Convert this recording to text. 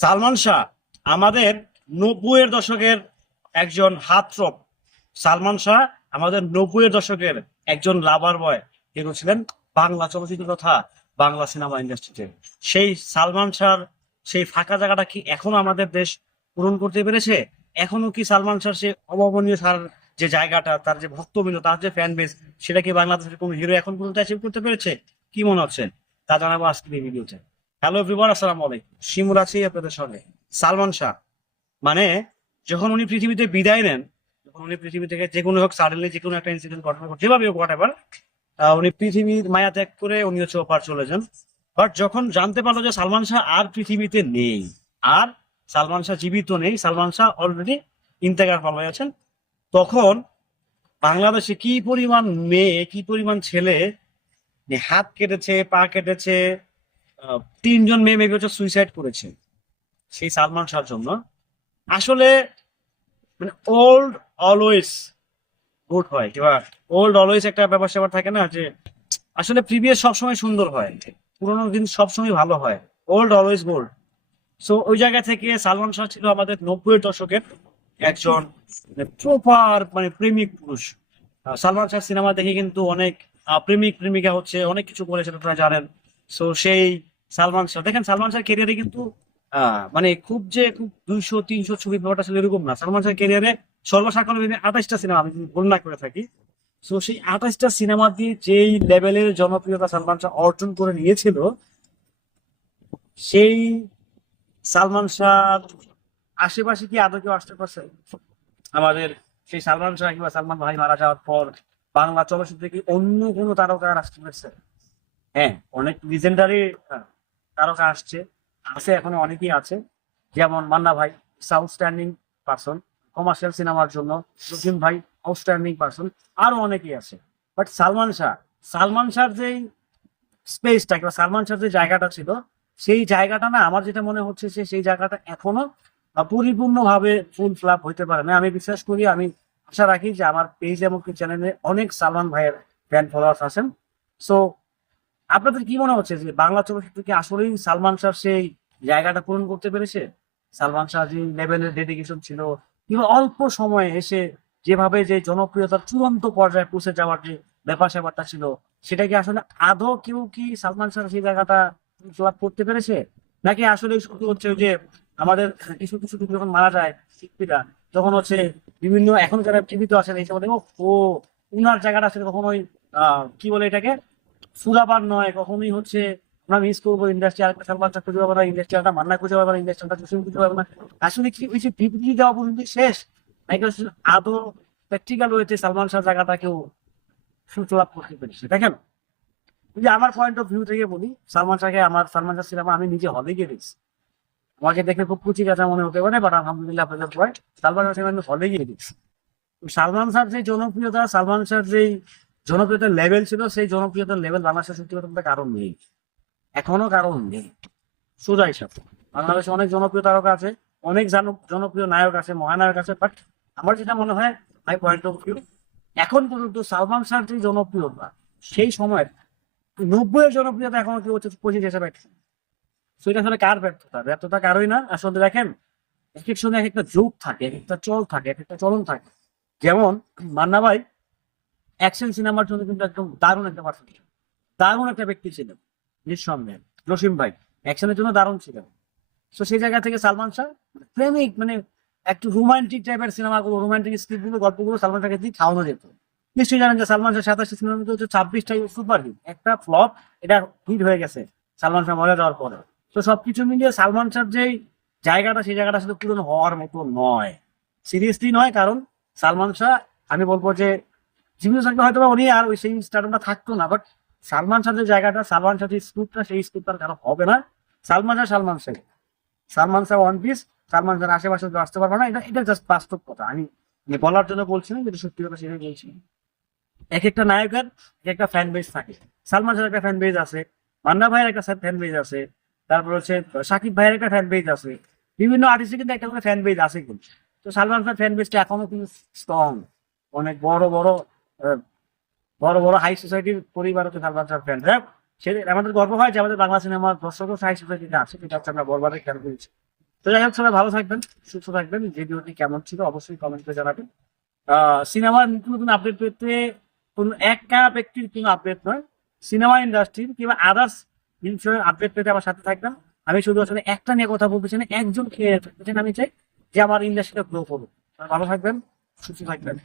সালমান শাহ, আমাদের নব্বইয়ের দশকের একজন হাতরপ। সালমান শাহ, আমাদের নব্বইয়ের দশকের একজন লাভার বয়। হিরো ছিলেন বাংলা চলচ্চিত্র তথা বাংলা সিনেমা ইন্ডাস্ট্রিতে। সেই সালমান শাহর সেই ফাঁকা জায়গাটা কি এখনও আমাদের দেশ পূরণ করতে পেরেছে? এখনও কি সালমান শাহ সে অভাবনীয় সার যে জায়গাটা, তার যে ভক্তবৃন্দ, তার যে ফ্যান বেস সেটা কি বাংলাদেশের কোনো হিরো এখন পর্যন্ত অ্যাচিভ করতে পেরেছে? কি মনে হচ্ছে? তা জানাব আজকের এই ভিডিওতে হ্যালো এভরিওয়ান আসসালামু আলাইকুম। শিমুল আছি আপনাদের সঙ্গে সালমান শাহ। মানে যখন উনি পৃথিবীতে বিদায় নেন, যখন উনি পৃথিবী থেকে যে কোনো হোক সাডেনলি যে কোনো একটা ইনসিডেন্ট ঘটনা ঘটে যেভাবে হোক হোয়াট উনি পৃথিবীর মায়া ত্যাগ করে উনি হচ্ছে ওপার চলে যান। বাট যখন জানতে পারল যে সালমান শাহ আর পৃথিবীতে নেই, আর সালমান শাহ জীবিত নেই, সালমান শাহ অলরেডি ইন্তেকার ফল আছেন, তখন বাংলাদেশে কি পরিমাণ মেয়ে, কি পরিমাণ ছেলে হাত কেটেছে, পা কেটেছে তিনজন মেয়ে মেবি হচ্ছে সুইসাইড করেছে সেই সালমান শাহর জন্য। আসলে মানে ওল্ড অলওয়েজ গুড হয় কিংবা ওল্ড অলওয়েজ একটা ব্যাপার স্যাপার থাকে না যে, আসলে প্রিভিয়াস সবসময় সুন্দর হয়, পুরোনো দিন সবসময় ভালো হয় ওল্ড অলওয়েজ গোল্ড সো ওই জায়গা থেকে সালমান শাহ ছিল আমাদের নব্বইয়ের দশকের একজন প্রপার মানে প্রেমিক পুরুষ। সালমান শাহ সিনেমা দেখে কিন্তু অনেক প্রেমিক, প্রেমিকা হচ্ছে, অনেক কিছু করেছেন আপনারা জানেন। সো সেই সালমান শাহ। দেখেন সালমান শাহ কেরিয়ারে কিন্তু মানে খুব যে খুব দুইশো, তিনশো ছবি ব্যাপারটা ছিল এরকম না। সালমান শাহ কেরিয়ারে সর্বসাকল আঠাশটা সিনেমা আমি বর্ণনা করে থাকি সো সেই আঠাশটা সিনেমা দিয়ে যেই লেভেলের জনপ্রিয়তা সালমান শাহ অর্জন করে নিয়েছিল, সেই সালমান শাহ আশেপাশে কি আদৌ কেউ আসতে পারছে? আমাদের সেই সালমান শাহ কিংবা সালমান ভাই মারা যাওয়ার পর বাংলা চলচ্চিত্রে কি অন্য কোনো তারকা আসতে পারছে? হ্যাঁ অনেক লিজেন্ডারি তারকা আসছে, আছে এখনও অনেকেই আছে। যেমন মান্না ভাই আউটস্ট্যান্ডিং পার্সন কমার্শিয়াল সিনেমার জন্য রহিম ভাই আউটস্ট্যান্ডিং পার্সন আরও অনেকেই আছে। বাট সালমান শাহ, সালমান শাহর যেই স্পেসটা কিংবা সালমান শাহর যে জায়গাটা ছিল, সেই জায়গাটা না আমার যেটা মনে হচ্ছে যে সেই জায়গাটা এখনও পরিপূর্ণভাবে ফুল ফ্লাপ হইতে পারে না। আমি বিশ্বাস করি, আমি আশা রাখি যে আমার পেজ এবং চ্যানেলে অনেক সালমান ভাইয়ের ফ্যান ফলোয়ার্স আছেন। সো আপনাদের কি মনে হচ্ছে যে বাংলা চলচ্চিত্র কি আসলেই সালমান শাহ সেই জায়গাটা পূরণ করতে পেরেছে? সালমান শাহ যে লেভেলের ডেডিকেশন ছিল, কিংবা অল্প সময়ে এসে যেভাবে যে জনপ্রিয়তার চূড়ান্ত পর্যায়ে পৌঁছে যাওয়ার যে ব্যাপার স্যাপারটা ছিল, সেটা কি আসলে আদৌ কেউ কি সালমান শাহ সেই জায়গাটা লাভ করতে পেরেছে? নাকি আসলে শুধু হচ্ছে যে আমাদের কিছু কিছু যখন মারা যায় শিল্পীরা, তখন হচ্ছে বিভিন্ন, এখন যারা টিভিতে আসেন এই সময় ও উনার জায়গাটা আসলে কখনোই কি বলে এটাকে? সুরাবার নয়, কখনোই হচ্ছে আমরা মিস করব ইন্ডাস্ট্রি আর খুঁজে পাবো না মান্না খুঁজে পাবো না খুঁজে পাবো না। আসলে কি ওই যে বিবৃতি দেওয়া পর্যন্ত শেষ? আদৌ প্র্যাকটিক্যাল ওয়েতে সালমান শাহ জায়গাটা কেউ সুচলাভ করতে পেরেছে? দেখেন আমার পয়েন্ট অফ ভিউ থেকে বলি, সালমান শাহকে আমার, সালমান শাহ সিনেমা আমি নিজে হলে গিয়ে দেখছি। আমাকে দেখে খুব কুচি কাঁচা মনে হতে পারে বাট আলহামদুলিল্লাহ পয়েন্ট সালমান শাহ সিনেমা আমি হলে গিয়ে দেখছি। সালমান শাহর যে জনপ্রিয়তা, সালমান শাহর যে জনপ্রিয়তার লেভেল ছিল, সেই জনপ্রিয়তার লেভেল বাংলাদেশের সত্যি কথা কারণ নেই। এখনও কারণ নেই। সোজা হিসাব। বাংলাদেশে অনেক জনপ্রিয় তারকা আছে, অনেক জনপ্রিয় নায়ক আছে, মহানায়ক আছে বাট আমার যেটা মনে হয় মাই পয়েন্ট অফ ভিউ এখন পর্যন্ত সালমান শাহর যে জনপ্রিয়তা সেই সময়ের নব্বই জনপ্রিয়তা এখনও কেউ হচ্ছে পঁচিশ হিসেবে তো এটা আসলে কার ব্যর্থতা? ব্যর্থতা কারোই না। আসলে দেখেন, এক এক সময় এক একটা যুগ থাকে, এক একটা চল থাকে, এক একটা চলন থাকে। যেমন মান্না ভাই অ্যাকশন সিনেমার জন্য কিন্তু একদম দারুণ একটা পার্সন দারুণ একটা ব্যক্তি ছিলেন, নিঃসন্দেহে। রসিম ভাই অ্যাকশনের জন্য দারুণ ছিলেন। তো সেই জায়গা থেকে সালমান শাহ, প্রেমিক মানে একটু রোমান্টিক টাইপের সিনেমাগুলো রোমান্টিক স্ক্রিপ্টগুলো গল্পগুলো সালমান শাহকে দিয়ে খাওয়ানো যেত। নিশ্চয়ই জানেন যে সালমান শাহ সাতাশটি মধ্যে হচ্ছে ছাব্বিশটা সুপার হিট একটা ফ্লপ এটা হিট হয়ে গেছে সালমান শাহ মরে যাওয়ার পরে। তো সবকিছু মিলিয়ে সালমান শাহর যে জায়গাটা, সেই জায়গাটা শুধু পূরণ হওয়ার মতো নয়। সিরিয়াসলি নয়, কারণ সালমান শাহ, আমি বলব যে জীবিত থাকলে হয়তো উনি আর ওই সেই স্টারটা থাকতো না বাট সালমান শাহ যে জায়গাটা, সালমান শাহ যে স্কুপটা সেই স্কুপটার কারও হবে না। সালমান শাহ সালমান শাহ। সালমান শাহ ওয়ান পিস সালমান শাহ আশেপাশে আসতে পারবে না, এটা এটা জাস্ট বাস্তব কথা। আমি বলার জন্য বলছি না যেটা সত্যি কথা সেটাই বলছি। এক একটা নায়কের এক একটা ফ্যান বেস থাকে। সালমান শাহের একটা ফ্যান বেস আছে, মান্না ভাইয়ের একটা ফ্যান বেস আছে, তারপর হচ্ছে সাকিব ভাইয়ের একটা ফ্যান বেস আছে। বিভিন্ন আর্টিস্টের কিন্তু একটা করে ফ্যান বেস আছে কিন্তু। তো সালমান খান ফ্যান বেসটা এখনও কিন্তু স্ট্রং অনেক বড় বড় বড় বড় হাই সোসাইটির পরিবার হচ্ছে সালমান শাহ ফ্যান হ্যাঁ সে আমাদের গর্ব হয় যে আমাদের বাংলা সিনেমার দর্শকও হাই সোসাইটিতে আছে যেটা হচ্ছে আমরা বরবারে খেয়াল করেছি। তো যাই হোক, সবাই ভালো থাকবেন, সুস্থ থাকবেন। ভিডিওটি কেমন ছিল অবশ্যই কমেন্ট জানাবেন। সিনেমার নতুন নতুন আপডেট পেতে কোনো একা ব্যক্তির কোনো আপডেট নয়। সিনেমা ইন্ডাস্ট্রির কিংবা আদার্স বিষয়ের আপডেট পেতে আমার সাথে থাকবেন। আমি শুধু আসলে একটা নিয়ে কথা বলতে চাই একজন খেয়ে আমি চাই যে আমার ইন্ডাস্ট্রিটা গ্রো করুক। ভালো থাকবেন, সুস্থ থাকবেন।